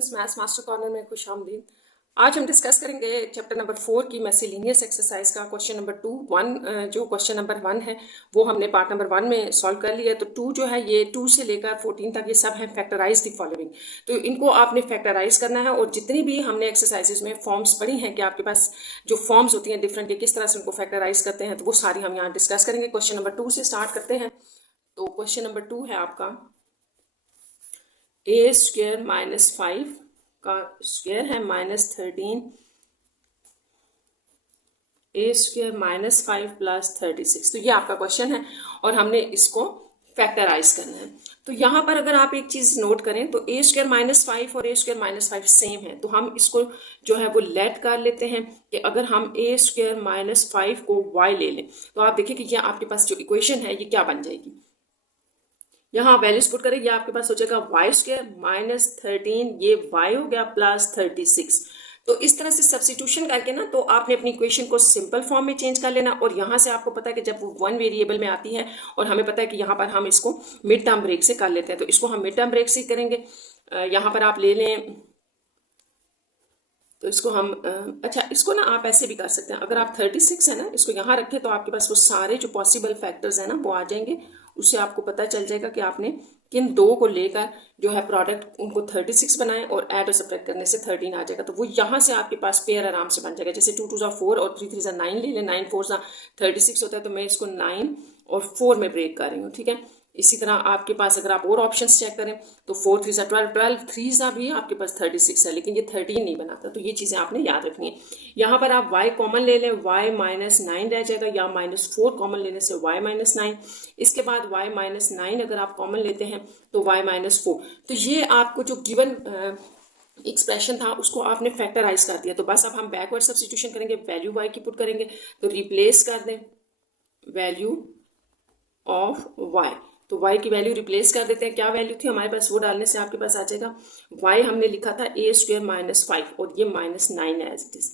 Students, maths master corner में खुश आमदीद। आज हम डिस्कस करेंगे चैप्टर नंबर 4 की मिसलेनियस एक्सरसाइज का क्वेश्चन नंबर 1। जो क्वेश्चन नंबर 1 है वो हमने पार्ट नंबर 1 में सॉल्व कर लिया है। तो 2 जो है ये 2 से लेकर 14 तक ये सब है फैक्टराइज द फॉलोइंग। तो इनको आपने फैक्टराइज करना है और जितनी भी हमने एक्सरसाइजेज में फॉर्म्स पढ़ी हैं कि आपके पास जो फॉर्म्स होती हैं डिफरेंट के किस तरह से उनको फैक्टराइज करते हैं, तो वो सारी हम यहाँ डिस्कस करेंगे। क्वेश्चन नंबर 2 से स्टार्ट करते हैं। तो क्वेश्चन नंबर 2 है आपका ए स्क्वेयर माइनस 5 का स्क्वेयर है -13, ए स्क्वेयर माइनस 5 प्लस 36। तो ये आपका क्वेश्चन है और हमने इसको फैक्टराइज करना है। तो यहाँ पर अगर आप एक चीज़ नोट करें तो ए स्क्वेयर माइनस 5 और ए स्क्वेयर माइनस 5 सेम है, तो हम इसको जो है वो लेट कर लेते हैं कि अगर हम ए स्क्वेयर माइनस 5 को वाई ले लें तो आप देखिए कि ये आपके पास जो इक्वेशन है ये क्या बन जाएगी। यहाँ वैल्यूज पुट करें, ये आपके पास हो जाएगा वाई स्क्वायर -13, ये वाई हो गया प्लस 36। तो इस तरह से सब्स्टिट्यूशन करके ना तो आपने अपनी इक्वेशन को सिंपल फॉर्म में चेंज कर लेना। और यहाँ से आपको पता है कि जब वो वन वेरिएबल में आती है और हमें पता है कि यहाँ पर हम इसको मिड टर्म ब्रेक से कर लेते हैं, तो इसको हम मिड टर्म ब्रेक से करेंगे। यहाँ पर आप ले लें, तो इसको हम अच्छा इसको ना आप ऐसे भी कर सकते हैं। अगर आप 36 है ना इसको यहाँ रखें तो आपके पास वो सारे जो पॉसिबल फैक्टर्स हैं ना वो आ जाएंगे। उससे आपको पता चल जाएगा कि आपने किन दो को लेकर जो है प्रोडक्ट उनको 36 बनाए और ऐड और सब्ट्रैक्ट करने से 13 आ जाएगा। तो वो यहाँ से आपके पास पेयर आराम से बन जाएगा। जैसे 2 2 ज़ा 4 और 3 3 ज़ा 9 ले लें, 9 4 ज़ा 36 होता है, तो मैं इसको 9 और 4 में ब्रेक कर रही हूँ, ठीक है। इसी तरह आपके पास अगर आप और ऑप्शंस चेक करें तो 4 3 ज़ा 12, 12 3 ज़ा भी आपके पास 36 है, लेकिन ये 13 नहीं बनाता। तो ये चीज़ें आपने याद रखनी है। यहाँ पर आप y कॉमन ले लें, y -9 रह जाएगा, या -4 कॉमन लेने से y -9। इसके बाद y -9 अगर आप कॉमन लेते हैं तो y -4। तो ये आपको जो गिवन एक्सप्रेशन था उसको आपने फैक्टराइज कर दिया। तो बस अब हम बैकवर्ड सब्स्टिट्यूशन करेंगे, वैल्यू y की पुट करेंगे, तो रिप्लेस कर दें वैल्यू ऑफ y। तो y की वैल्यू रिप्लेस कर देते हैं। क्या वैल्यू थी हमारे पास, वो डालने से आपके पास आ जाएगा y हमने लिखा था ए स्क्वेयर -5 और ये -9 एज इट इज।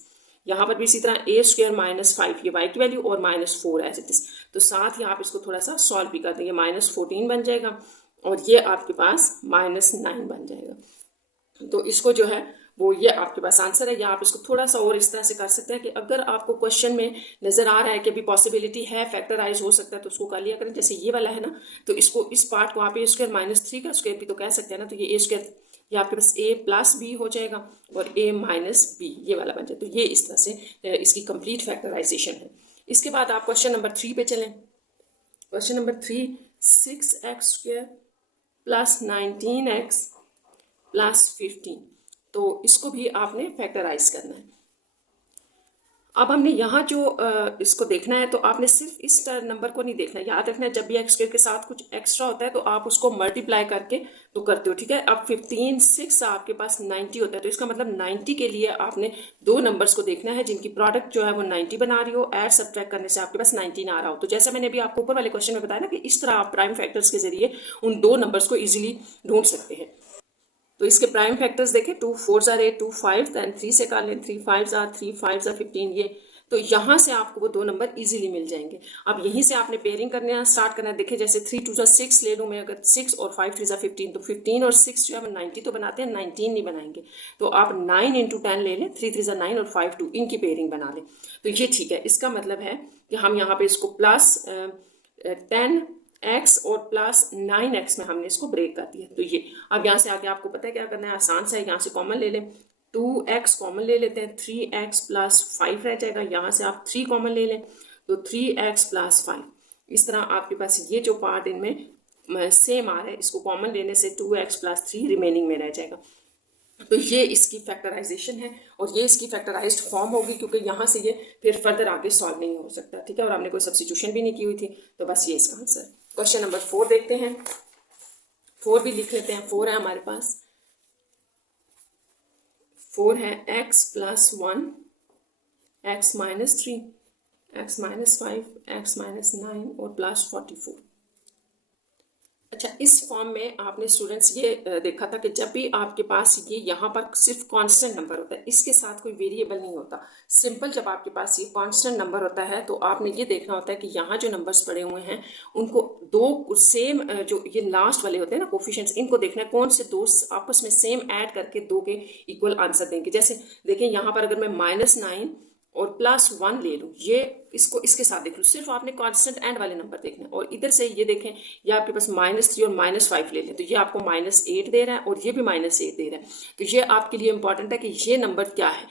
यहाँ पर भी इसी तरह ए स्क्वेयर -5 ये y की वैल्यू और -4 एज इट इज। तो साथ ही आप इसको थोड़ा सा सॉल्व भी कर देंगे, -14 बन जाएगा और ये आपके पास -9 बन जाएगा। तो इसको जो है वो ये आपके पास आंसर है। या आप इसको थोड़ा सा और इस तरह से कर सकते हैं कि अगर आपको क्वेश्चन में नजर आ रहा है कि अभी पॉसिबिलिटी है फैक्टराइज हो सकता है तो उसको कर लिया करें। जैसे ये वाला है ना, तो इसको इस पार्ट को आप ए स्क्वायर -3 का स्क्वायर भी तो कह सकते हैं ना। तो ये ए स्क्वायर ये आपके पास a प्लस बी हो जाएगा और a माइनस बी ये वाला बन जाए। तो ये इस तरह से इसकी कंप्लीट फैक्टराइजेशन है। इसके बाद आप क्वेश्चन नंबर 3 पे चलें। Question number 3, 6x square plus 19x plus 15। तो इसको भी आपने फैक्टराइज करना है। अब हमने यहाँ जो इसको देखना है तो आपने सिर्फ इस नंबर को नहीं देखना है, याद रखना है जब भी एक्स स्क्वायर के साथ कुछ एक्स्ट्रा होता है तो आप उसको मल्टीप्लाई करके तो करते हो, ठीक है। अब 15 6 आपके पास 90 होता है, तो इसका मतलब 90 के लिए आपने दो नंबर्स को देखना है जिनकी प्रोडक्ट जो है वो 90 बना रही हो, ऐड सब्ट्रैक्ट करने से आपके पास 19 आ रहा हो। तो जैसा मैंने अभी आपको ऊपर वाले क्वेश्चन में बताया ना कि इस तरह आप प्राइम फैक्टर्स के जरिए उन दो नंबर्स को ईजिली ढूंढ सकते हैं। तो इसके प्राइम फैक्टर्स देखें, 2 4 ज़ा 8, 2 5, दैन 3 से कर लें, 3 5 ज़ा 3, 5 ज़ा 15। ये तो यहाँ से आपको वो दो नंबर इजीली मिल जाएंगे। अब यहीं से आपने पेयरिंग करना स्टार्ट करना है। देखिए जैसे 3 2 ज़ा 6 ले लूँ मैं, अगर 6 और 5 3 ज़ा 15, तो 15 और 6 जो है 90 तो बनाते हैं, 19 नहीं बनाएंगे। तो आप 9 × 10 ले लें, 3 3 ज़ा 9 और 5 2 इनकी पेयरिंग बना लें। तो ये ठीक है। इसका मतलब है कि हम यहाँ पे इसको प्लस 10x और प्लस 9x में हमने इसको ब्रेक कर दिया। तो ये अब यहाँ से आगे आपको पता है क्या करना है, आसान सा है। यहाँ से कॉमन ले लें, 2x कॉमन ले लेते हैं, 3x प्लस 5 रह जाएगा। यहाँ से आप 3 कॉमन ले लें तो 3x प्लस 5। इस तरह आपके पास ये जो पार्ट इनमें सेम आ रहा है, इसको कॉमन लेने से 2x प्लस 3 रिमेनिंग में रह जाएगा। तो ये इसकी फैक्टराइजेशन है और ये इसकी फैक्टराइज्ड फॉर्म होगी, क्योंकि यहाँ से ये फिर फर्दर आगे सॉल्व नहीं हो सकता, ठीक है। और हमने कोई सब्स्टिट्यूशन भी नहीं की हुई थी, तो बस ये इसका आंसर। क्वेश्चन नंबर 4 देखते हैं। 4 भी लिख लेते हैं। 4 है हमारे पास, 4 है x plus 1, x minus 3, x minus 5, x minus 9 और प्लस 44। अच्छा, अच्छा, इस फॉर्म में आपने स्टूडेंट्स ये देखा था कि जब भी आपके पास ये यहाँ पर सिर्फ कांस्टेंट नंबर होता है, इसके साथ कोई वेरिएबल नहीं होता, सिंपल जब आपके पास ये कांस्टेंट नंबर होता है तो आपने ये देखना होता है कि यहाँ जो नंबर्स पड़े हुए हैं उनको दो सेम जो ये लास्ट वाले होते हैं ना कोफिशिएंट्स, इनको देखना है कौन से दो आपस में सेम ऐड करके दो के इक्वल आंसर देंगे। जैसे देखिए यहाँ पर अगर मैं -9 और +1 ले लूँ, ये इसको इसके साथ देख लो, सिर्फ आपने कांस्टेंट एंड वाले नंबर देखने हैं। और इधर से ये देखें, ये आपके पास -3 और -5 ले लें तो ये आपको -8 दे रहा है और ये भी -8 दे रहा है। तो ये आपके लिए इंपॉर्टेंट है कि ये नंबर क्या है।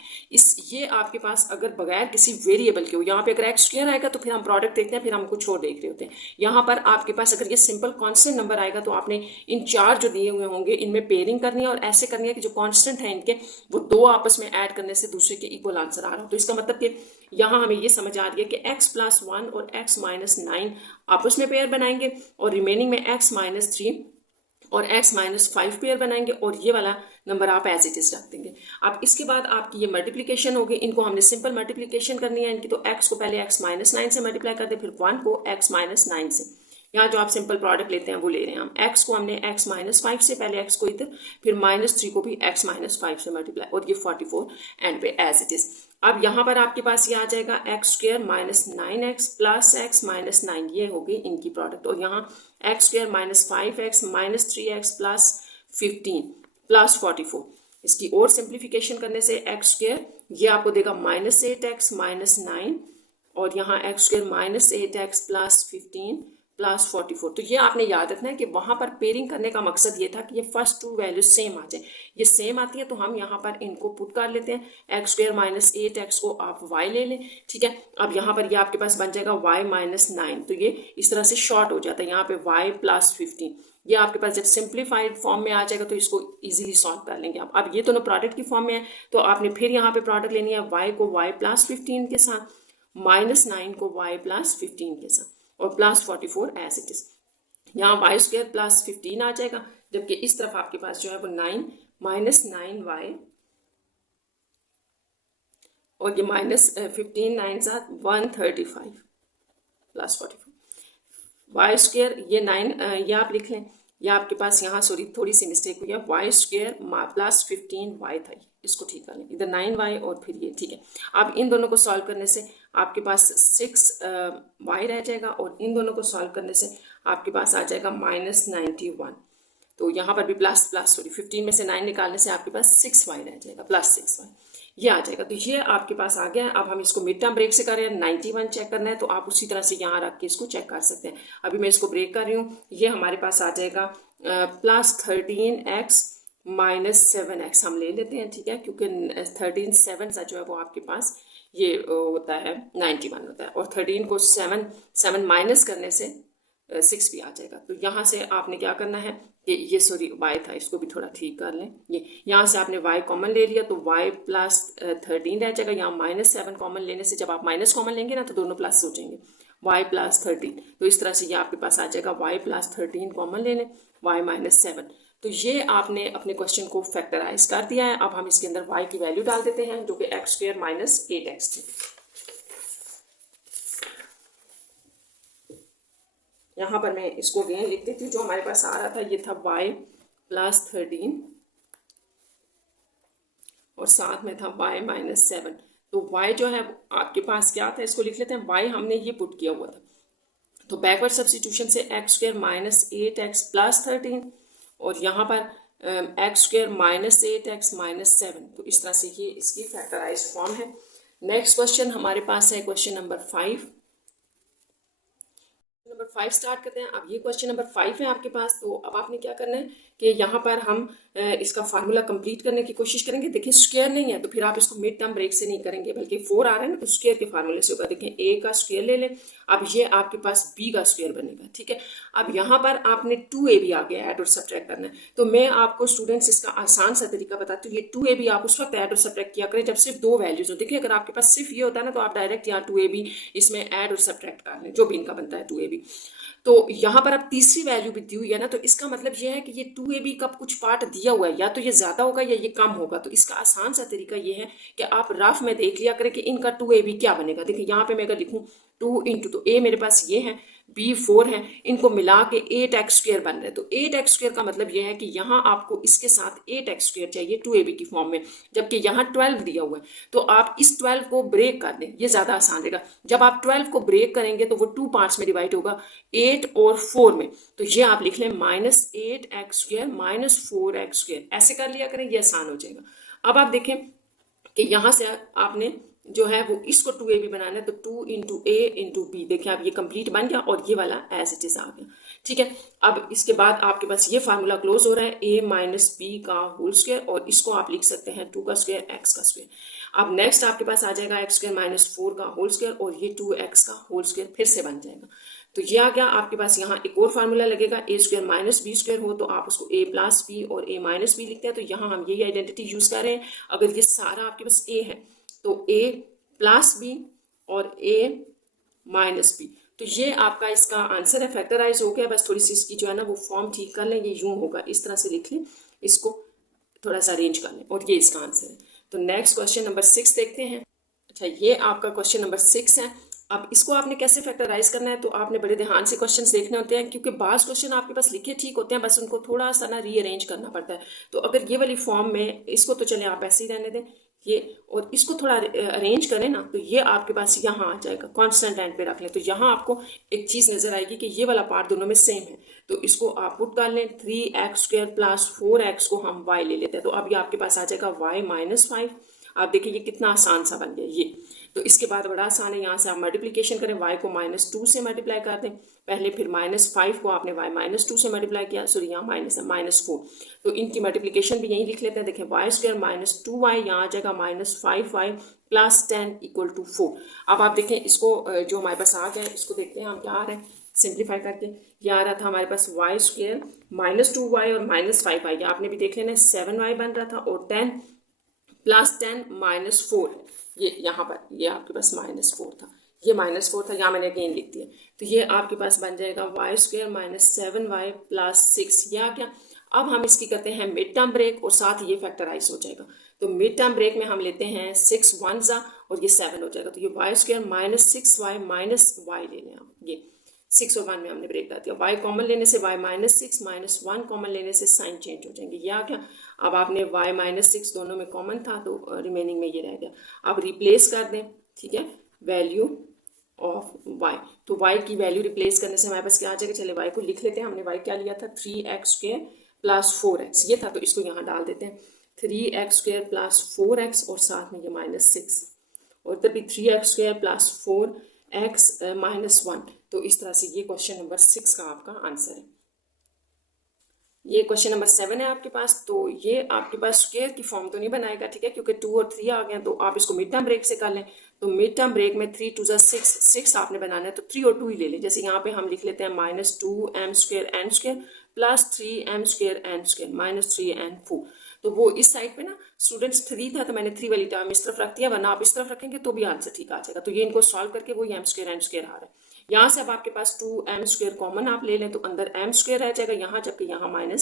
ये आपके पास अगर बगैर किसी वेरिएबल के हो, यहाँ पे अगर x² आएगा तो फिर हम प्रोडक्ट देखते हैं, फिर हम कुछ और देख रहे होते हैं। यहाँ पर आपके पास अगर ये सिंपल कॉन्स्टेंट नंबर आएगा तो आपने इन चार जो दिए हुए होंगे इनमें पेयरिंग करनी है और ऐसे करनी है कि जो कॉन्स्टेंट है इनके वो दो आपस में ऐड करने से दूसरे के इक्वल आंसर आ रहा हो। तो इसका मतलब कि यहाँ हमें ये समझ आ रही है कि x+1 और x-9 आपस में पेयर बनाएंगे और रिमेनिंग में x-3 और x-5 पेयर बनाएंगे और ये वाला नंबर आप एज इट इज रख देंगे। अब इसके बाद आपकी ये मल्टीप्लिकेशन होगी, इनको हमने सिंपल मल्टीप्लिकेशन करनी है इनकी, तो x को पहले x-9 से मल्टीप्लाई कर दे, फिर 1 को x-9 से। यहाँ जो आप सिंपल प्रोडक्ट लेते हैं वो ले रहे हैं हम। x को हमने x-5 से, पहले x को इधर, फिर -3 को भी x-5 से मल्टीप्लाई, और ये 44 एंड पे एज इट इज। अब यहाँ पर आपके पास ये आ जाएगा x² -9x प्लस x-9, ये होगी इनकी प्रोडक्ट। और यहाँ x² -5x -3x plus 15 plus 44, इसकी और सिंप्लीफिकेशन करने से x² ये आपको देगा -8x -9 और यहाँ x² -8x प्लस 15 प्लस 44। तो ये आपने याद रखना है कि वहां पर पेयरिंग करने का मकसद ये था कि ये फर्स्ट टू वैल्यू सेम आ जाए। ये सेम आती है तो हम यहाँ पर इनको पुट कर लेते हैं, x² -8x को आप y ले लें, ठीक है। अब यहाँ पर ये आपके पास बन जाएगा y -9, तो ये इस तरह से शॉर्ट हो जाता है, यहाँ पे y + 15। ये आपके पास जब सिंप्लीफाइड फॉर्म में आ जाएगा तो इसको इजीली सॉल्व कर लेंगे आप। अब ये दोनों प्रोडक्ट की फॉर्म में है तो आपने फिर यहाँ पे प्रोडक्ट लेनी है, y को y + 15 के साथ, -9 को y + 15 के साथ और प्लस 44 एज इट इज। यहाँ y² + 15 आ जाएगा, जबकि इस तरफ आपके पास जो है वो 9 -9y और ये -15 9 साथ 135 प्लस 44 y², ये 9 ये आप लिख लें, ये आपके पास यहाँ सॉरी थोड़ी सी मिस्टेक हुई है, y² + 15y था, इसको ठीक कर लें, इधर 9y और फिर ये, ठीक है। अब इन दोनों को सॉल्व करने से आपके पास 6y रह जाएगा और इन दोनों को सॉल्व करने से आपके पास आ जाएगा -91। तो यहाँ पर भी प्लस 15 में से 9 निकालने से आपके पास 6y रह जाएगा, प्लस 6y ये आ जाएगा। तो ये आपके पास आ गया। अब हम इसको मिड टर्म ब्रेक से कर रहे हैं, 91 चेक करना है तो आप उसी तरह से यहाँ रख के इसको चेक कर सकते हैं। अभी मैं इसको ब्रेक कर रही हूँ, ये हमारे पास आ जाएगा +13x -7x हम ले लेते हैं, ठीक है, क्योंकि 13 7 सा जो है वो आपके पास ये होता है 91 होता है, और 13 को 7 माइनस करने से 6 भी आ जाएगा। तो यहाँ से आपने क्या करना है कि ये सॉरी y था, इसको भी थोड़ा ठीक कर लें। ये यहाँ से आपने y कॉमन ले लिया तो y + 13 रह जाएगा। यहाँ -7 कॉमन लेने से जब आप माइनस कॉमन लेंगे ना तो दोनों प्लस हो जाएंगे, y + 13। तो इस तरह से ये आपके पास आ जाएगा y + 13 कॉमन ले लें, y -7। तो ये आपने अपने क्वेश्चन को फैक्टराइज कर दिया है। अब हम इसके अंदर y की वैल्यू डाल देते हैं जो कि x² -8x थी। यहाँ पर मैं इसको अगेन लिख देती हूँ, जो हमारे पास आ रहा था ये था y + 13 और साथ में था y -7। तो y जो है आपके पास क्या था, इसको लिख लेते हैं, y हमने ये पुट किया हुआ था, तो बैकवर्ड सब्स्टिट्यूशन से x² -8x + 13 और यहाँ पर x² -8x -7। तो इस तरह से ये इसकी फैक्टराइज फॉर्म है। नेक्स्ट क्वेश्चन हमारे पास है क्वेश्चन नंबर 5। नंबर 5 स्टार्ट करते हैं। अब ये क्वेश्चन नंबर 5 है आपके पास। तो अब आपने क्या करना है कि यहाँ पर हम इसका फार्मूला कंप्लीट करने की कोशिश करेंगे। देखिए स्क्वायर नहीं है तो फिर आप इसको मिड टर्म ब्रेक से नहीं करेंगे, बल्कि 4 आ रहा है ना तो स्क्वायर के फार्मूले से होगा। देखें a का स्क्वायर ले लें, अब ये आपके पास b का स्क्वायर बनेगा, ठीक है। अब यहाँ पर आपने 2ab आगे ऐड और सब्ट्रैक्ट करना है। तो मैं आपको स्टूडेंट्स इसका आसान सा तरीका बताती हूँ। ये 2ab आप उस वक्त ऐड और सब्ट्रैक्ट किया करें जब सिर्फ 2 वैल्यूज हो। देखिए अगर आपके पास सिर्फ ये होता है ना तो आप डायरेक्ट यहाँ 2ab इसमें ऐड और सब्ट्रैक्ट कर लें, जो भी इनका बनता है 2ab। तो यहाँ पर अब तीसरी वैल्यू भी दी हुई है ना, तो इसका मतलब ये है कि ये 2ab का कुछ पार्ट दिया हुआ है, या तो ये ज्यादा होगा या ये कम होगा। तो इसका आसान सा तरीका ये है कि आप रफ में देख लिया करें कि इनका 2ab क्या बनेगा। देखिए यहाँ पे मैं अगर लिखूँ 2 × तो a मेरे पास ये है B4 है, इनको मिला के 8x² बन रहे हैं। तो 8x² का मतलब यह है कि यहाँ आपको इसके साथ 8x² चाहिए 2ab की फॉर्म में, जबकि यहाँ 12 दिया हुआ है। तो आप इस 12 को ब्रेक कर दें, ये ज़्यादा आसान रहेगा। जब आप 12 को ब्रेक करेंगे तो वो 2 पार्ट्स में डिवाइड होगा, 8 और 4 में। तो ये आप लिख लें -8x² -4x², ऐसे कर लिया करें, ये आसान हो जाएगा। अब आप देखें कि यहाँ से आपने जो है वो इसको 2ab बनाना है, तो 2 × a × b, देखिए आप ये कंप्लीट बन गया और ये वाला एज इट इज आ गया। ठीक है, अब इसके बाद आपके पास ये फार्मूला क्लोज हो रहा है a - b का होल स्क्वायर, और इसको आप लिख सकते हैं 2 का स्क्वायर x का स्क्वायर। अब नेक्स्ट आपके पास आ जाएगा x² - 4 का होल स्क्वायर, और ये 2x का होल स्क्वायर फिर से बन जाएगा। तो ये आ गया आपके पास। यहाँ एक और फार्मूला लगेगा, a² - b² हो तो आप उसको a + b और a - b लिखते हैं। तो यहाँ हम यही आइडेंटिटी यूज कर रहे हैं। अगर ये सारा आपके पास a है तो a + b और a - b, तो ये आपका इसका आंसर है। फैक्टराइज हो गया, बस थोड़ी सी इसकी जो है ना वो फॉर्म ठीक कर लें। ये यूं होगा, इस तरह से लिख लें, इसको थोड़ा सा अरेंज कर लें, और ये इसका आंसर है। तो नेक्स्ट क्वेश्चन नंबर 6 देखते हैं। अच्छा, ये आपका क्वेश्चन नंबर 6 है। अब इसको आपने कैसे फैक्टराइज करना है, तो आपने बड़े ध्यान से क्वेश्चंस देखने होते हैं, क्योंकि बाज़ क्वेश्चन आपके पास लिखे ठीक होते हैं, बस उनको थोड़ा सा ना रीअरेंज करना पड़ता है। तो अगर ये वाली फॉर्म में, इसको तो चले आप ऐसे ही रहने दें ये, और इसको थोड़ा अरेंज करें ना, तो ये आपके पास यहाँ आ जाएगा। कांस्टेंट एंड पे रख लें, तो यहाँ आपको एक चीज़ नजर आएगी कि ये वाला पार्ट दोनों में सेम है। तो इसको आप पुट कर लें, 3x² + 4x को हम y ले लेते हैं। तो अब ये आपके पास आ जाएगा y - 5। आप देखिए ये कितना आसान सा बन गया ये। तो इसके बाद बड़ा आसान है, यहाँ से आप मल्टीप्लिकेशन करें, y को -2 से मल्टीप्लाई कर दें पहले, फिर -5 को आपने y - 2 से मल्टीप्लाई किया, सॉरी यहाँ माइनस है -4, तो इनकी मल्टीप्लिकेशन भी यहीं लिख लेते हैं। देखें y² - 2y, यहाँ आ जाएगा -5y + 10 = 4। अब आप देखें इसको जो हमारे पास आ गया, इसको देखते हैं हम क्या आ रहा है सिंप्लीफाई करके। ये आ रहा था हमारे पास y² - 2y और -5y, आपने भी देख लेना 7y बन रहा था, और 10 + 10 - 4 है। ये यहाँ पर ये आपके पास -4 था, ये -4 था, यहाँ मैंने अगेन लिख दिया। तो ये आपके पास बन जाएगा y² - 7y + 6। ये आ गया। अब हम इसकी करते हैं मिड टर्म ब्रेक, और साथ ये फैक्टराइज हो जाएगा। तो मिड टर्म ब्रेक में हम लेते हैं 6 1s और ये 7 हो जाएगा। तो ये y² - 6y - y ले लें आप, ये 6 और 1 में हमने ब्रेक कर दिया। y कॉमन लेने से y - 6 - 1 कॉमन लेने से साइन चेंज हो जाएंगे। ये आ गया। अब आपने y - 6 दोनों में कॉमन था, तो रिमेनिंग में ये रह गया। अब रिप्लेस कर दें, ठीक है, वैल्यू ऑफ y। तो y की वैल्यू रिप्लेस करने से हमारे पास क्या आ जाएगा, चले y को लिख लेते हैं। हमने y क्या लिया था, 3x² + 4x ये था, तो इसको यहाँ डाल देते हैं, 3x² + 4x और साथ में ये -6, और इधर भी 3x² + 4x -1। तो इस तरह से ये क्वेश्चन नंबर 6 का आपका आंसर है। ये क्वेश्चन नंबर 7 है आपके पास। तो ये आपके पास स्क्वायर की फॉर्म तो नहीं बनाएगा, ठीक है, क्योंकि 2 और 3 आ गए, तो आप इसको मिड टर्म ब्रेक से कर लें। तो मिड टर्म ब्रेक में 3 2 6 आपने बनाना है, तो 3 और 2 ही ले लें। जैसे यहाँ पे हम लिख लेते हैं -2m² n² + 3m² n² -3n4। तो वो इस साइड पे ना स्टूडेंट्स 3 था, तो मैंने 3 वाली टर्म इस तरफ रख दिया, वरना आप इस तरफ रखेंगे तो भी आंसर ठीक आ जाएगा। तो ये इनको सॉल्व करके वही m² n² आ रहा है। यहाँ से अब आपके पास 2m² कॉमन आप ले लें, तो अंदर m² रह जाएगा यहाँ, जबकि यहाँ -n²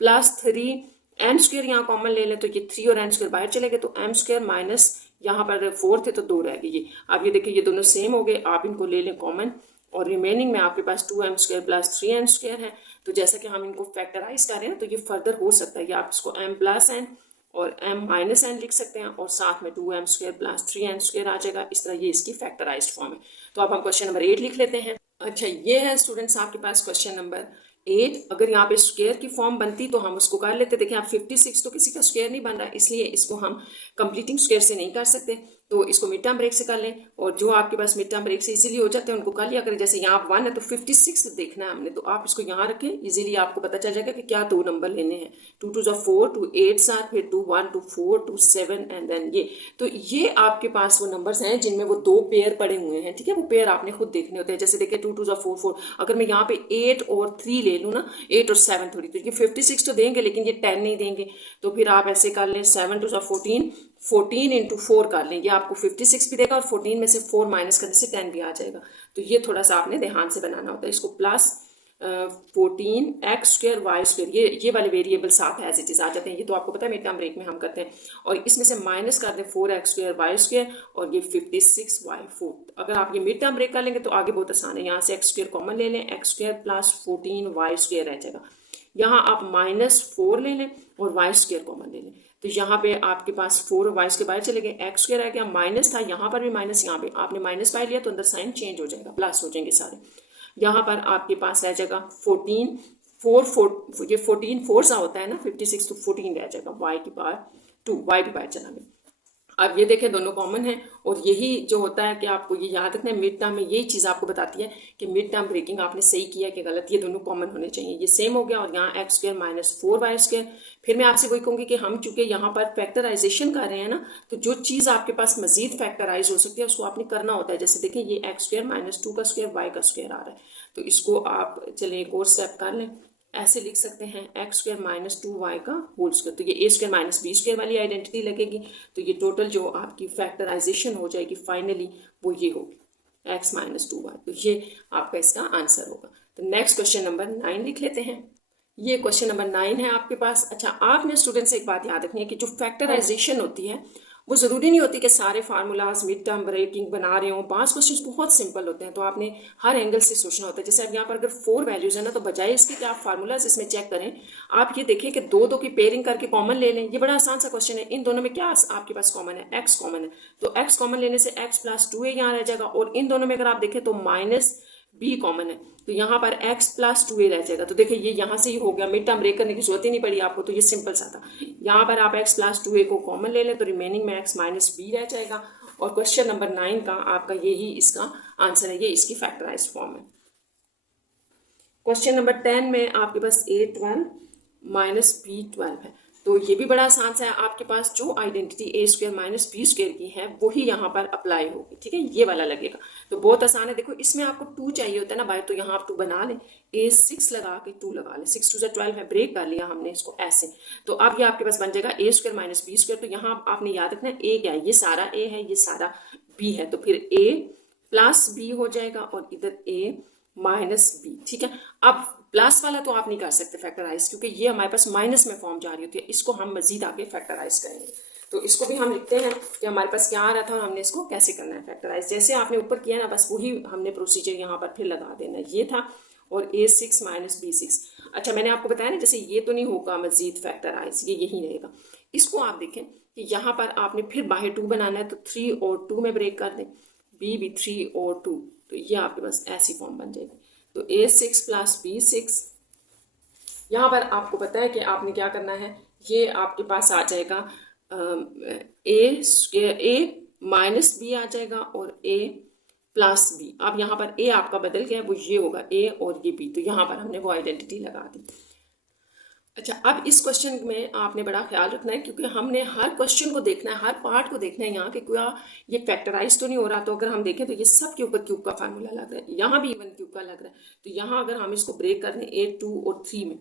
+ 3m² यहाँ कॉमन ले लें, तो ये 3 और n² बाहर चले गए, तो m² माइनस यहाँ पर 4 थे तो 2 रह गए। ये अब ये देखिए ये दोनों सेम हो गए, आप इनको ले लें कॉमन, और रिमेनिंग में आपके पास 2m² + 3n² है। तो जैसा कि हम इनको फैक्टराइज कर रहे हैं, तो ये फर्दर हो सकता है, या आप इसको m + n और m - n लिख सकते हैं, और साथ में 2m² + 3n² आ जाएगा। इस तरह ये इसकी फैक्टराइज्ड फॉर्म है। तो अब हम क्वेश्चन नंबर 8 लिख लेते हैं। अच्छा, ये है स्टूडेंट्स आपके पास क्वेश्चन नंबर 8। अगर यहाँ पे स्क्वायर की फॉर्म बनती तो हम उसको कर लेते। देखिए आप 56 तो किसी का स्क्वायर नहीं बन रहा, इसलिए इसको हम कंप्लीटिंग स्क्वायर से नहीं कर सकते, तो इसको मिड टर्म ब्रेक से कर लें। और जो आपके पास मिड टर्म ब्रेक से इजीली हो जाते हैं उनको कर लिया करें। जैसे यहाँ 1 है तो 56 देखना है हमने, तो आप इसको यहाँ रखें, इजीली आपको पता चल जाएगा कि क्या 2 नंबर लेने हैं। 2 2 4, 2 8 फिर 2 1 2 4 2 7 एंड देन ये। तो ये आपके पास वो नंबर्स हैं जिनमें वो 2 पेयर पड़े हुए हैं, ठीक है, वो पेयर आपने खुद देखने होते हैं। जैसे देखिए 2 2 4 4, अगर मैं यहाँ पे 8 और 3 ले लूँ ना, 8 और 7 थोड़ी, तो ये 56 तो देंगे लेकिन ये 10 नहीं देंगे। तो फिर आप ऐसे कर लें, 7 2 14, 14 × 4 कर लें, ये आपको 56 भी देगा, और 14 में से 4 माइनस करने से 10 भी आ जाएगा। तो ये थोड़ा सा आपने ध्यान से बनाना होता है। इसको प्लस 14x²y², ये वाले वेरिएबल साथ एज इट इज आ जाते हैं। ये तो आपको पता है, मिड टर्म ब्रेक में हम करते हैं। और इसमें से माइनस कर दें 4x²y² और ये 56y4। अगर आप ये मिड टर्म ब्रेक कर लेंगे तो आगे बहुत आसान है। यहाँ से x² कॉमन ले लें, x² प्लस 14y² रह जाएगा। यहाँ आप -4 ले लें और y² कॉमन ले लें, तो यहाँ पे आपके पास 4 और y² बाहर चले गए, x² रह गया, माइनस था यहाँ पर भी माइनस, यहाँ पे आपने माइनस बाहर लिया तो अंदर साइन चेंज हो जाएगा, प्लस हो जाएंगे सारे। यहाँ पर आपके पास रह जाएगा 14 ये 14 4 सा होता है ना 56, तो 14 रह जाएगा, y की पावर 2, y भी बाहर चला गया। अब ये देखें दोनों कॉमन है, और यही जो होता है कि आपको ये याद रखना है, मिड टर्म में यही चीज़ आपको बताती है कि मिड टर्म ब्रेकिंग आपने सही किया कि गलत। ये दोनों कॉमन होने चाहिए, ये सेम हो गया, और यहाँ x² -4y²। फिर मैं आपसे वही कहूँगी कि हम चूंकि यहाँ पर फैक्टराइजेशन कर रहे हैं ना, तो जो चीज़ आपके पास मजीद फैक्टराइज हो सकती है उसको आपने करना होता है। जैसे देखें ये x² -2 का स्क्वायर y का स्क्वायर आ रहा है, तो इसको आप चलें एक और स्टेप कर लें, ऐसे लिख सकते हैं x² -2y का होल स्क्वायर। तो ये a² -b² वाली आइडेंटिटी लगेगी, तो ये टोटल जो आपकी फैक्टराइजेशन हो जाएगी फाइनली वो ये होगी x -2y। तो ये आपका इसका आंसर होगा। तो नेक्स्ट क्वेश्चन नंबर 9 लिख लेते हैं। ये क्वेश्चन नंबर 9 है आपके पास। अच्छा, आपने स्टूडेंट से एक बात याद रखनी है कि जो फैक्टराइजेशन होती है वो ज़रूरी नहीं होती कि सारे फार्मूलाज मिड टर्म ब्रेकिंग बना रहे हों। 5 क्वेश्चंस बहुत सिंपल होते हैं, तो आपने हर एंगल से सोचना होता है। जैसे अब यहाँ पर अगर 4 वैल्यूज़ है ना, तो बजाय इसके कि आप फार्मूलाज इसमें चेक करें, आप ये देखें कि 2 की पेयरिंग करके कॉमन ले लें। ये बड़ा आसान सा क्वेश्चन है। इन दोनों में क्या आपके पास कॉमन है? x कॉमन है, तो x कॉमन लेने से x + 2a यहाँ रह जाएगा, और इन दोनों में अगर आप देखें तो -b कॉमन है, तो यहाँ पर x + 2a रह जाएगा। तो देखिए ये यहाँ से ही हो गया, मिड टर्म ब्रेक करने की जरूरत ही नहीं पड़ी आपको, तो ये सिंपल सा था। यहाँ पर आप x + 2a को कॉमन ले लें तो रिमेनिंग में x - b रह जाएगा। और क्वेश्चन नंबर 9 का आपका यही इसका आंसर है, ये इसकी फैक्टराइज फॉर्म है। क्वेश्चन नंबर 10 में आपके पास a12 - b12 है, तो ये भी बड़ा आसान सा है। आपके पास जो आइडेंटिटी a² - b² की है वही यहाँ पर अप्लाई होगी, ठीक है, ये वाला लगेगा। तो बहुत आसान है। देखो इसमें आपको 2 चाहिए होता है ना बाहर, तो यहाँ आप 2 बना लें, a6 लगा के 2 लगा लें, 6 × 2 = 12 है, ब्रेक कर लिया हमने इसको ऐसे। तो अब ये आपके पास बन जाएगा a² - b²। तो यहाँ आपने याद रखना है a क्या है, ये सारा a है, ये सारा b है, तो फिर a + b हो जाएगा और इधर a - b, ठीक है। अब प्लस वाला तो आप नहीं कर सकते फैक्टराइज, क्योंकि ये हमारे पास माइनस में फॉर्म जा रही होती है। इसको हम मजीद आगे फैक्टराइज करेंगे, तो इसको भी हम लिखते हैं कि हमारे पास क्या आ रहा था और हमने इसको कैसे करना है फैक्टराइज। जैसे आपने ऊपर किया ना, बस वही हमने प्रोसीजर यहाँ पर फिर लगा देना। ये था, और a6 - b6। अच्छा, मैंने आपको बताया ना, जैसे ये तो नहीं होगा मजीद फैक्टराइज, ये यही रहेगा। इसको आप देखें कि यहाँ पर आपने फिर बाहर 2 बनाना है, तो 3 और 2 में ब्रेक कर दें, b भी 3 और 2, तो ये आपके पास ऐसी फॉर्म बन जाएगी। तो a6 + b6, यहाँ पर आपको पता है कि आपने क्या करना है, ये आपके पास आ जाएगा a - b आ जाएगा और a + b। अब यहाँ पर a आपका बदल गया है, वो ये होगा a और ये b, तो यहाँ पर हमने वो आइडेंटिटी लगा दी। अच्छा, अब इस क्वेश्चन में आपने बड़ा ख्याल रखना है, क्योंकि हमने हर क्वेश्चन को देखना है, हर पार्ट को देखना है यहाँ कि क्या ये फैक्टराइज तो नहीं हो रहा। तो अगर हम देखें तो ये सब के ऊपर क्यूब का फार्मूला लग रहा है, यहाँ भी इवन क्यूब का लग रहा है। तो यहाँ अगर हम इसको ब्रेक कर दें a 2 और 3 में,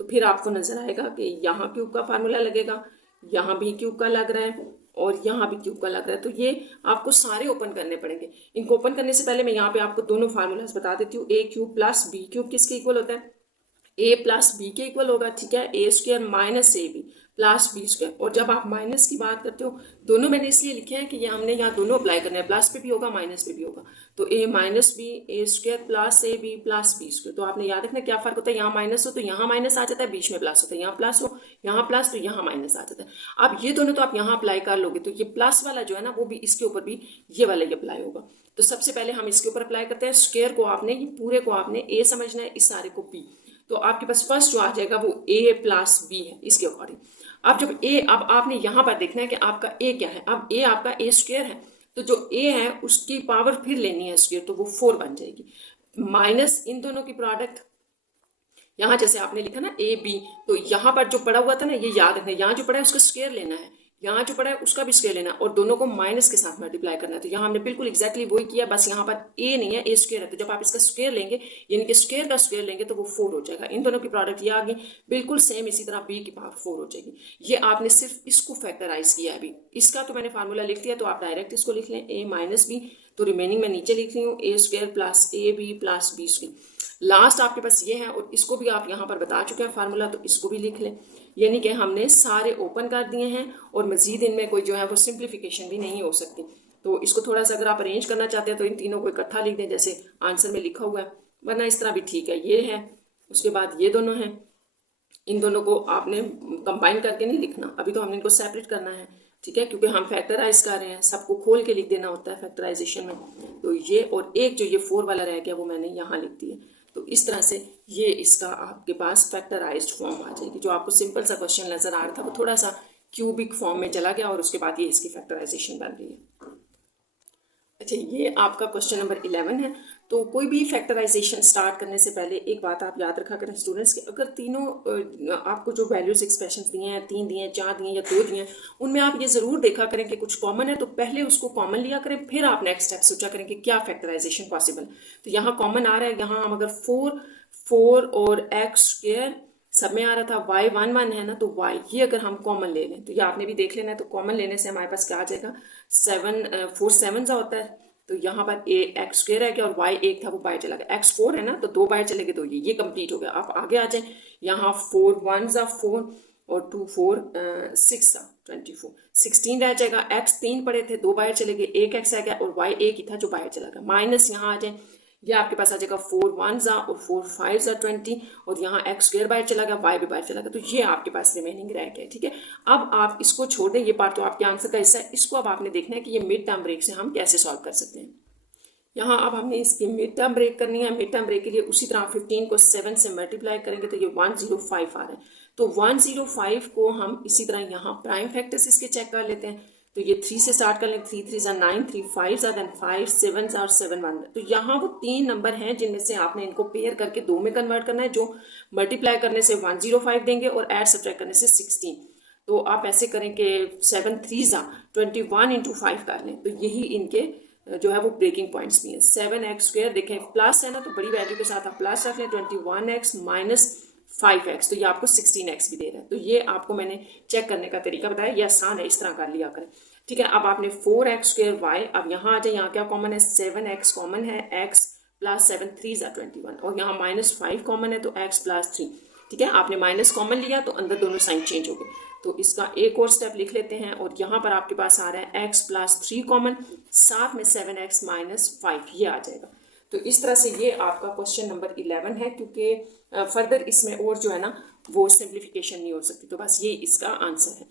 तो फिर आपको नजर आएगा कि यहाँ क्यूब का फार्मूला लगेगा, यहाँ भी क्यूब का लग रहा है और यहाँ भी क्यूब का लग रहा है। तो ये आपको सारे ओपन करने पड़ेंगे। इनको ओपन करने से पहले मैं यहाँ पे आपको दोनों फार्मूलाज बता देती हूँ। a³ + b³ किसके इक्वल होता है? a + b के इक्वल होगा, ठीक है, a² - ab + b²। और जब आप माइनस की बात करते हो, दोनों मैंने इसलिए लिखे हैं कि ये हमने यहाँ दोनों अप्लाई करने हैं, प्लस पे भी होगा माइनस पे भी होगा। तो a - b a² + ab + b²। तो आपने याद रखना क्या फर्क होता है, यहाँ माइनस हो तो यहाँ माइनस आ जाता है, बीच में प्लस होता है, यहाँ प्लस हो यहाँ प्लस तो यहाँ माइनस आ जाता है। अब ये दोनों तो आप यहाँ अप्लाई कर लोगे, तो ये प्लस वाला जो है ना, वो भी इसके ऊपर भी ये वाला ही अप्लाई होगा। तो सबसे पहले हम इसके ऊपर अप्लाई करते हैं। स्क्वायर को आपने, ये पूरे को आपने a समझना है, इस सारे को b। तो आपके पास फर्स्ट जो आ जाएगा वो a + b है इसके अकॉर्डिंग। अब जब अब आपने यहाँ पर देखना है कि आपका a क्या है। अब a आपका a² है, तो जो a है उसकी पावर फिर लेनी है स्क्वायर, तो वो 4 बन जाएगी, माइनस इन दोनों की प्रोडक्ट। यहाँ जैसे आपने लिखा ना a b, तो यहाँ पर जो पड़ा हुआ था ना, ये याद रखना, यहाँ जो पड़ा है उसका स्क्वायर लेना है, यहाँ जो पड़ा है उसका भी स्क्वायर लेना है, और दोनों को माइनस के साथ मल्टीप्लाई करना है। तो यहाँ हमने बिल्कुल एग्जैक्टली वही किया, बस यहाँ पर a नहीं है, a² है। तो जब आप इसका स्क्वायर लेंगे, यानी कि स्क्वायर का स्क्वायर लेंगे, तो वो 4 हो जाएगा। इन दोनों की प्रोडक्ट ये आ गई, बिल्कुल सेम इसी तरह b की पावर 4 हो जाएगी। ये आपने सिर्फ इसको फैक्टराइज किया है। अभी इसका तो मैंने फार्मूला लिख दिया, तो आप डायरेक्ट इसको लिख लें a - b। तो रिमेनिंग मैं नीचे लिख रही हूँ a² + ab + b²। लास्ट आपके पास ये है, और इसको भी आप यहाँ पर बता चुके हैं फार्मूला, तो इसको भी लिख लें। यानी कि हमने सारे ओपन कर दिए हैं और मजीद इनमें कोई जो है वो सिंप्लीफिकेशन भी नहीं हो सकती। तो इसको थोड़ा सा अगर आप अरेंज करना चाहते हैं तो इन तीनों को इकट्ठा लिख दें जैसे आंसर में लिखा हुआ है, वरना इस तरह भी ठीक है। ये है, उसके बाद ये दोनों हैं, इन दोनों को आपने कंबाइन करके नहीं लिखना, अभी तो हमने इनको सेपरेट करना है, ठीक है, क्योंकि हम फैक्टराइज कर रहे हैं, सबको खोल के लिख देना होता है फैक्टराइजेशन में। तो ये और एक जो ये 4 वाला रह गया वो मैंने यहाँ लिख दिया। तो इस तरह से ये इसका आपके पास फैक्टराइज्ड फॉर्म आ जाएगी। जो आपको सिंपल सा क्वेश्चन नजर आ रहा था वो थोड़ा सा क्यूबिक फॉर्म में चला गया और उसके बाद ये इसकी फैक्टराइजेशन बन रही है। अच्छा, ये आपका क्वेश्चन नंबर 11 है। तो कोई भी फैक्टराइजेशन स्टार्ट करने से पहले एक बात आप याद रखा करें स्टूडेंट्स कि अगर तीनों आपको जो वैल्यूज एक्सप्रेशंस दिए हैं, 3 दिए हैं, 4 दिए हैं या 2 दिए हैं, उनमें आप ये ज़रूर देखा करें कि कुछ कॉमन है, तो पहले उसको कॉमन लिया करें, फिर आप नेक्स्ट स्टेप सोचा करें कि क्या फैक्टराइजेशन पॉसिबल। तो यहाँ कॉमन आ रहा है, यहाँ हम अगर 4 और एक्स स्क्वायर सब में आ रहा था, y 1 1 है ना, तो y ये अगर हम कॉमन ले लें तो ये आपने भी देख लेना है। तो कॉमन लेने से हमारे पास क्या आ जाएगा, 4 7 होता है, तो यहाँ पर ए एक्स स्क्वायर है क्या, और y 1 था वो बाहर चला गया, x 4 है ना, तो 2 बाहर चले गए, तो ये कंप्लीट हो गया। आप आगे आ जाए, यहाँ 4 1 4 और 2 4 6 24 16 रह जाएगा। x 3 पड़े थे, 2 बाहर चले गए, एक x आ गया और y 1 ही था जो बाहर चला गया। माइनस यहाँ आ जाए, ये आपके पास आ जाएगा 4 1 और 4 5 20, और यहाँ एक्स स्क्वायर बाहर चला गया, वाई भी बाहर चला गया, तो ये आपके पास रिमेनिंग रह गया। ठीक है, अब आप इसको छोड़ दें, ये पार्ट तो आपके आंसर का हिस्सा है। इसको अब आपने देखना है कि ये मिड टर्म ब्रेक से हम कैसे सॉल्व कर सकते हैं। यहाँ अब हमने इसकी मिड टर्म ब्रेक करनी है। मिड टर्म ब्रेक के लिए उसी तरह 15 को 7 से मल्टीप्लाई करेंगे तो ये 105 आ रहा है। तो 105 को हम इसी तरह यहाँ प्राइम फैक्टर्स इसके चेक कर लेते हैं। तो ये 3 से स्टार्ट कर लें, 3 3 9, 3 5 देन 5 7 और 7 1। तो यहाँ वो 3 नंबर हैं जिनमें से आपने इनको पेयर करके 2 में कन्वर्ट करना है, जो मल्टीप्लाई करने से 105 देंगे और ऐड सब्ट्रैक्ट करने से 16। तो आप ऐसे करें कि 7 3 21 इंटू 5 कर लें, तो यही इनके जो है वो ब्रेकिंग पॉइंट्स भी हैं। 7x स्क्वायर देखें प्लस है ना, तो बड़ी वैल्यू के साथ आप प्लस रख लें, 21x माइनस 5x, तो ये आपको 16x भी दे रहा है। तो ये आपको मैंने चेक करने का तरीका बताया, ये आसान है, इस तरह कर लिया करें। ठीक है, अब आपने 4x स्क्वायर y, अब यहाँ आ जाए, यहाँ क्या कॉमन है, 7x कॉमन है, x प्लस 7 3 21, और यहाँ माइनस 5 कॉमन है तो x प्लस 3। ठीक है, आपने माइनस कॉमन लिया तो अंदर दोनों साइन चेंज हो गए। तो इसका एक और स्टेप लिख लेते हैं, और यहाँ पर आपके पास आ रहा है x प्लस 3 कॉमन, साथ में 7x माइनस 5, ये आ जाएगा। तो इस तरह से ये आपका क्वेश्चन नंबर 11 है, क्योंकि फर्दर इसमें और जो है ना वो सिंप्लीफिकेशन नहीं हो सकती। तो बस ये इसका आंसर है।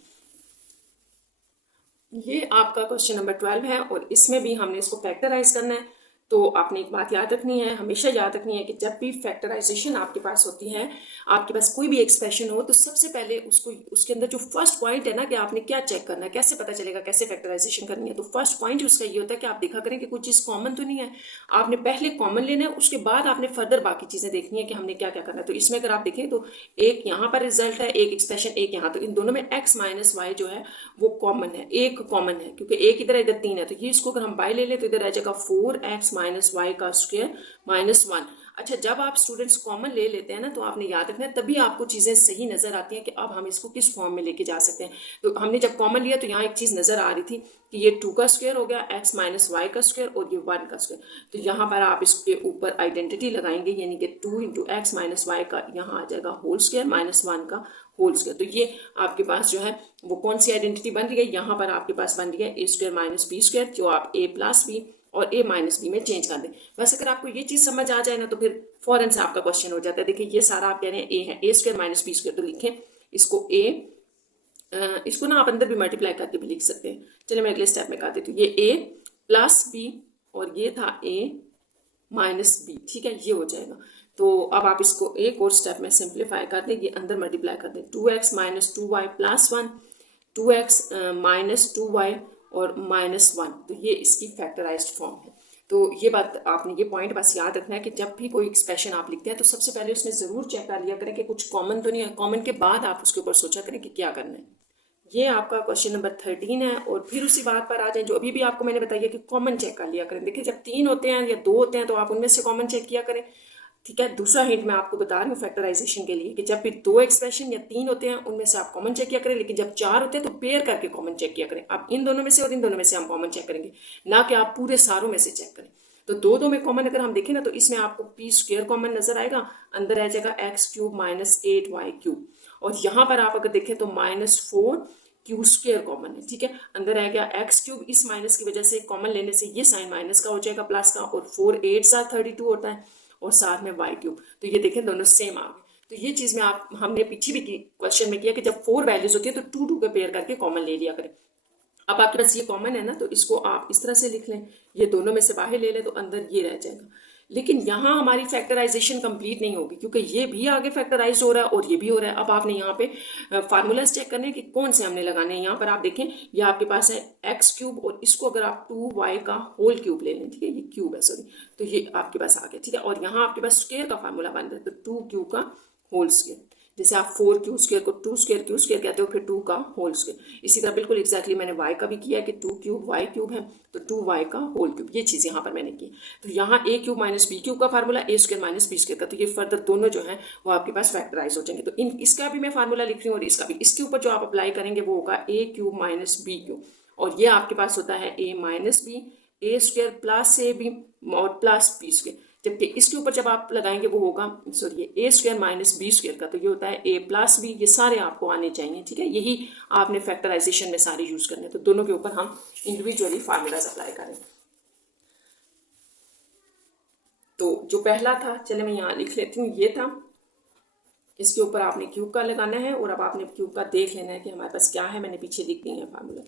ये आपका क्वेश्चन नंबर 12 है, और इसमें भी हमने इसको फैक्टराइज करना है। तो आपने एक बात याद रखनी है, हमेशा याद रखनी है कि जब भी फैक्टराइजेशन आपके पास होती है, आपके पास कोई भी एक्सप्रेशन हो, तो सबसे पहले उसको उसके अंदर जो फर्स्ट पॉइंट है ना कि आपने क्या चेक करना है, कैसे पता चलेगा कैसे फैक्टराइजेशन करनी है। तो फर्स्ट पॉइंट उसका ये होता है कि आप देखा करें कि कोई चीज़ कॉमन तो नहीं है। आपने पहले कॉमन लेना है, उसके बाद आपने फर्दर बाकी चीज़ें देखनी है कि हमने क्या क्या करना है। तो इसमें अगर आप देखें तो एक यहाँ पर रिजल्ट है, एक एक्सप्रेशन, एक यहाँ, तो इन दोनों में x माइनस वाई जो है वो कॉमन है, एक कॉमन है, क्योंकि एक इधर इधर 3 है। तो ये इसको अगर हम बाय ले लें तो इधर आ जाएगा 4x माइनस वाई का स्क्वायर माइनस 1। अच्छा, जब आप स्टूडेंट्स कॉमन ले लेते हैं ना, तो आपने याद रखना है, तभी आपको चीज़ें सही नज़र आती हैं कि अब हम इसको किस फॉर्म में लेके जा सकते हैं। तो हमने जब कॉमन लिया तो यहाँ एक चीज़ नज़र आ रही थी कि ये 2 का स्क्वायर हो गया, x माइनस वाई का स्क्वायर, और ये 1 का स्क्वायर। तो यहाँ पर आप इसके ऊपर आइडेंटिटी लगाएंगे, यानी कि 2 इंटू एक्स माइनस वाई का यहाँ आ जाएगा होल स्क्वायर माइनस 1 का होल स्क्वायर। तो ये आपके पास जो है वो कौन सी आइडेंटिटी बन रही है, यहाँ पर आपके पास बन रही है ए स्क्वायर माइनस बी स्क्वायर, जो आप ए प्लस बी और ए माइनस बी में चेंज कर दें। बस अगर आपको ये चीज़ समझ आ जाए ना, तो फिर फौरन से आपका क्वेश्चन हो जाता है। देखिए, ये सारा आप कह रहे हैं ए है, ए स्क्वायर माइनस बी स्क्वायर, तो लिखें इसको ए, इसको ना आप अंदर भी मल्टीप्लाई करके भी लिख सकते हैं। चलिए मैं अगले स्टेप में कर देती हूँ, ये ए प्लस बी और ये था ए माइनस बी। ठीक है, ये हो जाएगा। तो अब आप इसको एक और स्टेप में सिंप्लीफाई कर दें, ये अंदर मल्टीप्लाई कर दें, 2x minus 2y plus 1, 2x minus 2y और माइनस 1। तो ये इसकी फैक्टराइज्ड फॉर्म है। तो ये बात आपने, ये पॉइंट बस याद रखना है कि जब भी कोई एक्सप्रेशन आप लिखते हैं तो सबसे पहले उसमें ज़रूर चेक कर लिया करें कि कुछ कॉमन तो नहीं है। कॉमन के बाद आप उसके ऊपर सोचा करें कि क्या करना है। ये आपका क्वेश्चन नंबर 13 है, और फिर उसी बात पर आ जाए जो अभी भी आपको मैंने बताया कि कॉमन चेक कर लिया करें। देखिए, जब 3 होते हैं या 2 होते हैं तो आप उनमें से कॉमन चेक किया करें। ठीक है, दूसरा हिंट मैं आपको बता रही हूँ फैक्टराइजेशन के लिए कि जब भी 2 एक्सप्रेशन या 3 होते हैं उनमें से आप कॉमन चेक किया करें, लेकिन जब 4 होते हैं तो पेयर करके कॉमन चेक किया करें। आप इन दोनों में से और इन दोनों में से हम कॉमन चेक करेंगे, ना कि आप पूरे सारों में से चेक करें। तो दो दो में कॉमन अगर हम देखें ना तो इसमें आपको पी स्क्वायर कॉमन नजर आएगा, अंदर आ जाएगा x cube minus 8y cube, और यहाँ पर आप अगर देखें तो -4 क्यू स्क्वायर कॉमन है, ठीक है। अंदर आ गया एक्स क्यूब, इस माइनस की वजह से कॉमन लेने से ये साइन माइनस का हो जाएगा प्लस का, और 4 8 32 होता है, और साथ में वाई क्यूब। तो ये देखें दोनों सेम आ गए। तो ये चीज में आप हमने पीछे भी क्वेश्चन में किया कि जब 4 वैल्यूज होती है तो 2 2 के पेयर करके कॉमन ले लिया करें। अब आपके पास ये कॉमन है ना, तो इसको आप इस तरह से लिख लें, ये दोनों में से बाहर ले लें तो अंदर ये रह जाएगा। लेकिन यहाँ हमारी फैक्टराइजेशन कंप्लीट नहीं होगी क्योंकि ये भी आगे फैक्टराइज हो रहा है और ये भी हो रहा है। अब आपने यहाँ पे फार्मूलाज चेक करने कि कौन से हमने लगाने हैं। यहाँ पर आप देखें ये आपके पास है एक्स क्यूब, और इसको अगर आप 2y का होल क्यूब ले लें, ठीक है, ये क्यूब है सॉरी, तो ये आपके पास आ गया, ठीक है। और यहाँ आपके पास स्क्वायर का फार्मूला बन रहा है, तो 2q का होल स्क्वायर, जैसे आप 4q स्क्वायर को 2 स्क्वायर क्यू स्क्वायर कहते हो, फिर 2 का होल स्क्वायर। इसी तरह बिल्कुल एग्जैक्टली मैंने y का भी किया है कि 2 क्यूब y क्यूब है तो 2y का होल क्यूब, ये चीज़ यहाँ पर मैंने की। तो यहाँ a cube minus B cube का formula a square minus B square का, तो ये फर्दर दोनों जो है वो आपके पास फैक्टराइज हो जाएंगे। तो इन इसका भी मैं फार्मूला लिख रही हूँ और इसका भी, इसके ऊपर जो आप अप्लाई करेंगे वो होगा a cube minus B cube, और ये आपके पास होता है a minus B A square plus A B और प्लस बी स्क्वायर, जबकि इसके ऊपर जब आप लगाएंगे वो होगा sorry A square minus B square का, तो ये होता है ए प्लस बी। ये सारे आपको आने चाहिए, ठीक है, यही आपने फैक्टराइजेशन में सारे यूज करने, तो दोनों के ऊपर हम इंडिविजुअली फार्मूलाज अप्लाई करें। तो जो पहला था, चले मैं यहाँ लिख लेती हूँ, ये था, इसके ऊपर आपने क्यूब का लगाना है, और अब आपने क्यूब का देख लेना है कि हमारे पास क्या है, मैंने पीछे लिख दी है फार्मूला।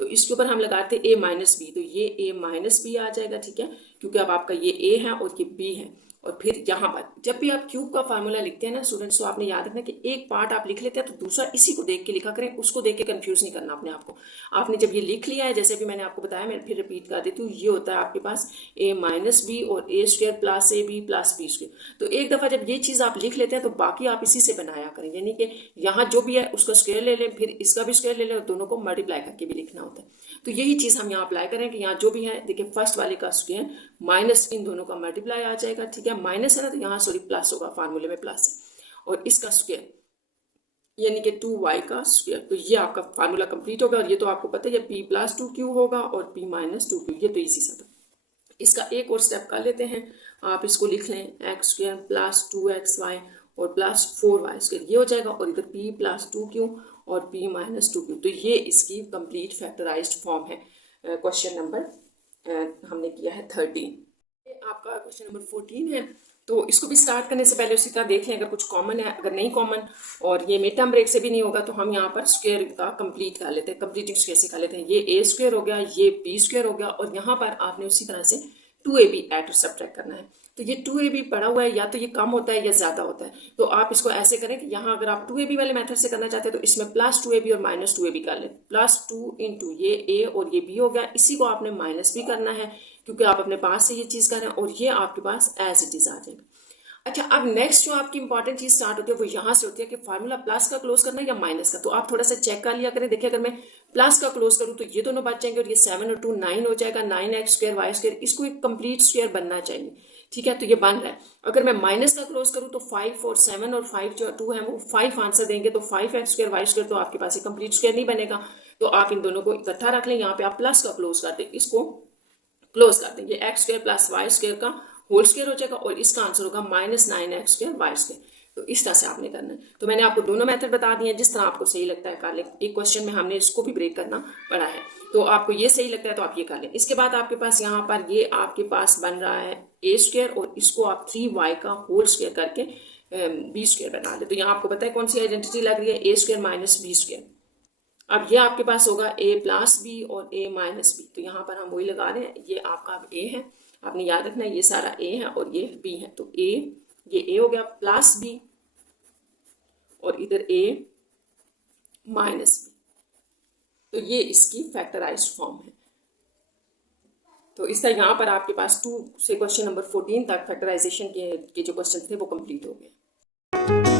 तो इसके ऊपर हम लगाते ए माइनस बी, तो ये ए माइनस बी आ जाएगा, ठीक है, क्योंकि अब आपका ये ए है और ये बी है। और फिर यहाँ पर जब भी आप क्यूब का फार्मूला लिखते हैं ना स्टूडेंट्स, तो आपने याद रखना कि एक पार्ट आप लिख लेते हैं तो दूसरा इसी को देख के लिखा करें, उसको देख के कंफ्यूज नहीं करना अपने आप को। आपने जब ये लिख लिया है, जैसे भी मैंने आपको बताया, मैं फिर रिपीट कर देती हूँ, ये होता है आपके पास ए माइनस बी और A square plus A B plus B square. तो एक दफ़ा जब ये चीज़ आप लिख लेते हैं तो बाकी आप इसी से बनाया करें, यानी कि यहाँ जो भी है उसका स्क्वायर ले लें, फिर इसका भी स्क्वायर ले लें, और दोनों को मल्टीप्लाई करके भी लिखना होता है। तो यही चीज़ हम यहाँ अप्लाई करें कि यहाँ जो भी है, देखिए फर्स्ट वाले का स्क्वायर माइनस इन दोनों का मल्टीप्लाई आ जाएगा, ठीक है, माइनस है ना तो यहाँ सॉरी प्लस होगा, फार्मूले में प्लस है, और इसका स्क्वायर यानी कि 2y का स्क्वायर। तो ये आपका फार्मूला कंप्लीट होगा, और ये तो आपको पता है p प्लस 2q होगा और p माइनस 2q, ये तो इजी सा था। इसका एक और स्टेप कर लेते हैं, आप इसको लिख लें एक्स स्क्वायर प्लस 2xy और प्लस 4y स्क्वायर, ये हो जाएगा, और इधर p प्लस 2q और p माइनस 2q। तो ये इसकी कंप्लीट फैक्टराइज्ड फॉर्म है। क्वेश्चन नंबर हमने किया है 13। आपका क्वेश्चन नंबर 14 है। तो इसको भी स्टार्ट करने से पहले उसी तरह देख लें अगर कुछ कॉमन है, अगर नहीं कॉमन और ये मिड टर्म ब्रेक से भी नहीं होगा तो हम यहाँ पर स्क्वायर का कंप्लीट कर लेते हैं, कंप्लीटिंग स्क्वायर से कर लेते हैं। ये ए स्क्वायर हो गया, ये बी स्क्वायर हो गया, और यहाँ पर आपने उसी तरह से 2ab ऐड और सब्ट्रैक्ट करना है। तो ये 2ab पड़ा हुआ है, या तो ये कम होता है या ज़्यादा होता है, तो आप इसको ऐसे करें कि यहाँ अगर आप 2ab वाले मेथड से करना चाहते हैं तो इसमें प्लस 2ab और माइनस 2ab कर लें, प्लस 2 इंटू ये a और ये b हो गया, इसी को आपने माइनस भी करना है क्योंकि आप अपने पास से ये चीज़ कर रहे हैं, और ये आपके पास एज इट इज़ आ जाएगा। अच्छा, अब नेक्स्ट जो आपकी इंपॉर्टेंट चीज स्टार्ट होती है वो यहाँ से होती है कि फार्मूला प्लस का क्लोज करना या माइनस का। तो आप थोड़ा सा चेक कर लिया करें, देखिए अगर मैं प्लस का क्लोज करूँ तो ये दोनों बच जाएंगे, और ये 7 और 2 9 हो जाएगा, 9x स्क्वायर वाई स्क्वायर, इसको एक कंप्लीट स्क्वायर बनना चाहिए, ठीक है, तो ये बन रहा है। अगर मैं माइनस का क्लोज करूँ तो 5 और 7 और 5 जो 2 है वो 5 आंसर देंगे, तो 5x स्क्वायर वाई स्क्वायर तो आपके पास एक कंप्लीट स्क्वायर नहीं बनेगा। तो आप इन दोनों को इकट्ठा रख लें, यहाँ पे आप प्लस का क्लोज कर दें, इसको क्लोज कर दें, ये X square plus Y square का होल स्क्वायर हो जाएगा, और इसका आंसर होगा -9x स्क्वायर वाई स्क्वायर। तो इस तरह से आपने करना है। तो मैंने आपको दोनों मेथड बता दिए हैं, जिस तरह आपको सही लगता है कर लें। एक क्वेश्चन में हमने इसको भी ब्रेक करना पड़ा है, तो आपको ये सही लगता है तो आप ये कर लें। इसके बाद आपके पास यहाँ पर ये आपके पास बन रहा है a स्क्वायर, और इसको आप 3y का होल स्क्वायर करके b स्क्वायर बना लें। तो यहाँ आपको पता है कौन सी आइडेंटिटी लग रही है, a square minus b square. अब ये आपके पास होगा a प्लस बी और a माइनस बी, तो यहाँ पर हम वही लगा रहे हैं, ये आपका अब a है, आपने याद रखना है ये सारा a है और ये b है। तो a, ये a हो गया प्लस b और इधर a माइनस b, तो ये इसकी फैक्टराइज्ड फॉर्म है। तो इस तरह यहाँ पर आपके पास 2 से क्वेश्चन नंबर 14 तक फैक्टराइजेशन के जो क्वेश्चन थे वो कंप्लीट हो गए।